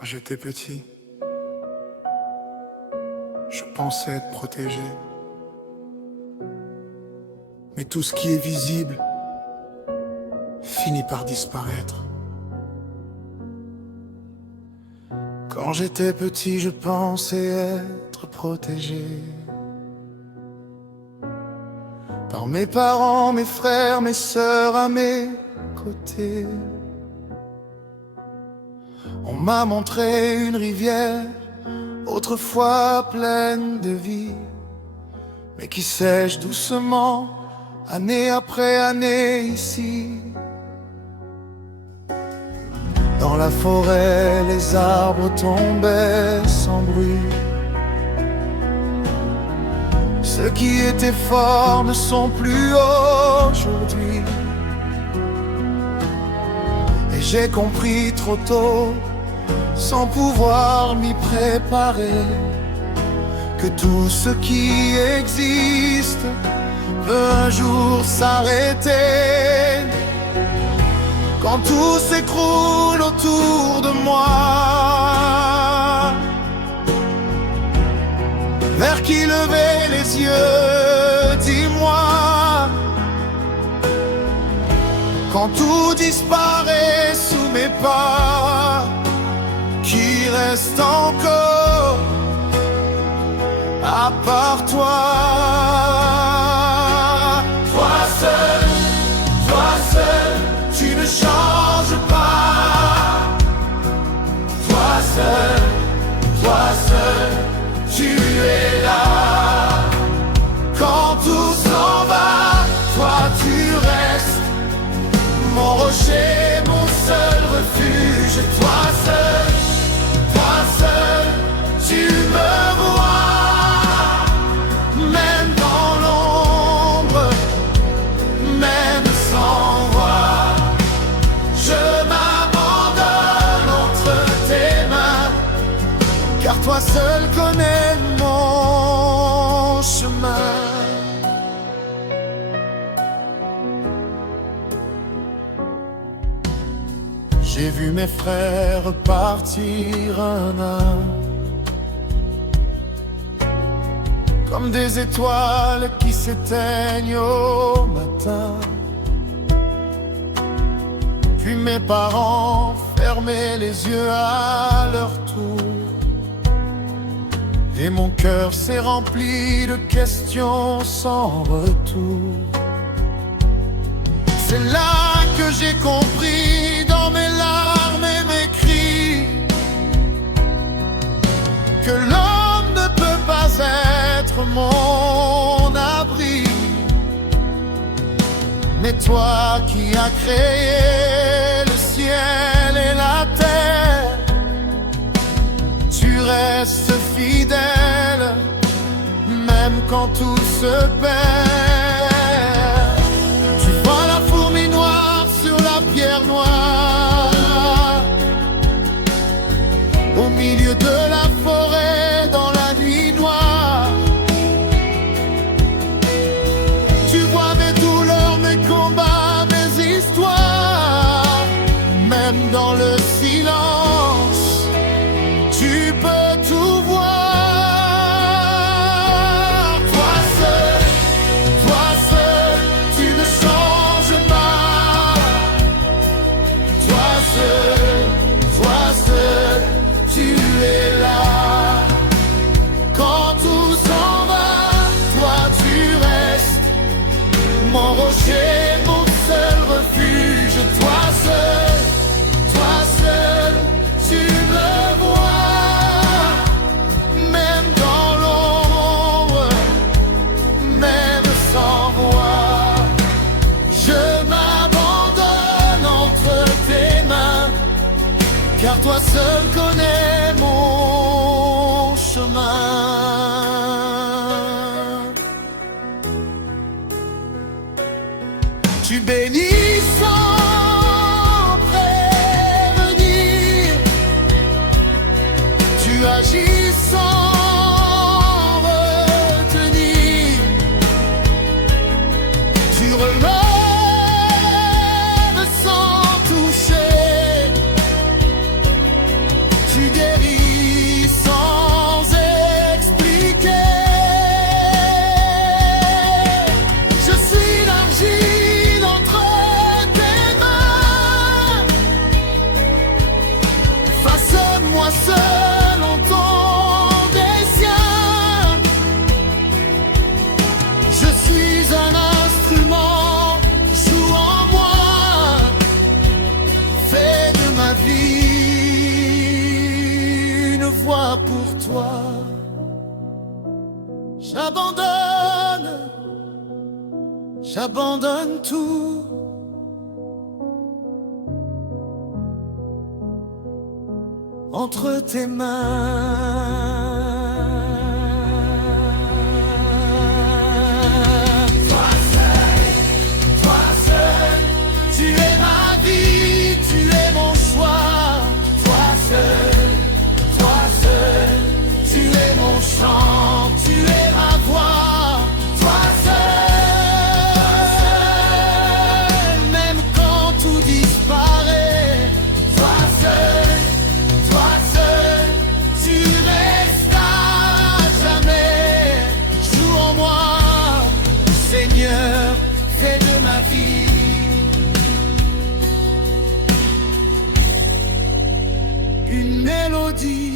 Quand j'étais petit, je pensais être protégé. Mais tout ce qui est visible finit par disparaître. Quand j'étais petit, je pensais être protégé par mes parents, mes frères, mes sœurs à mes côtés. On m'a montré une rivière, autrefois pleine de vie, mais qui sèche doucement, année après année ici. Dans la forêt, les arbres tombaient sans bruit. Ceux qui étaient forts ne sont plus aujourd'hui. Et j'ai compris trop tôt, sans pouvoir m'y préparer, que tout ce qui existe peut un jour s'arrêter. Quand tout s'écroule autour de moi, vers qui lever les yeux, dis-moi. Quand tout disparaît sous mes pas, qui reste encore à part toi? Toi seul, tu ne changes pas. Toi seul, tu es là. Quand tout s'en va, toi tu restes, mon rocher, mon seul refuge. Toi seul, tu me vois, même dans l'ombre, même sans voix. Je m'abandonne entre tes mains, car toi seul connais mon chemin. J'ai vu mes frères partir un à un, comme des étoiles qui s'éteignent au matin. Puis mes parents fermaient les yeux à leur tour, et mon cœur s'est rempli de questions sans retour. C'est là que j'ai compris, dans mes larmes et mes cris, que l'homme ne peut pas être mon abri. Mais toi qui as créé le ciel et la terre, tu restes fidèle, même quand tout se perd. Tu vois la fourmi noire sur la pierre noire, au milieu de la forêt, dans la nuit noire. Tu vois mes douleurs, mes combats, mes histoires, même dans le silence, tu peux tout voir. Toi seul, tu ne changes pas. Toi seul, tu es là. Quand tout s'en va, toi tu restes, mon rocher, mon seul refuge. Toi seul, tu me vois, même dans l'ombre, même sans voix. Je m'abandonne entre tes mains, car toi seul connais mon chemin. Tu bénis sans prévenir, tu agis sans retenir, tu relèves sans toucher, tu toi seul entends des siens. Je suis un instrument, joue en moi, fais de ma vie une voix pour toi. J'abandonne, j'abandonne tout. Entre tes mains. Toi seul, tu es ma vie, tu es mon choix. Toi seul, tu es mon chant, tu es ma voix. Toi seul, même quand tout disparaît. Toi seul, tu restes à jamais. Joue en moi, Seigneur, fais de ma vie une mélodie.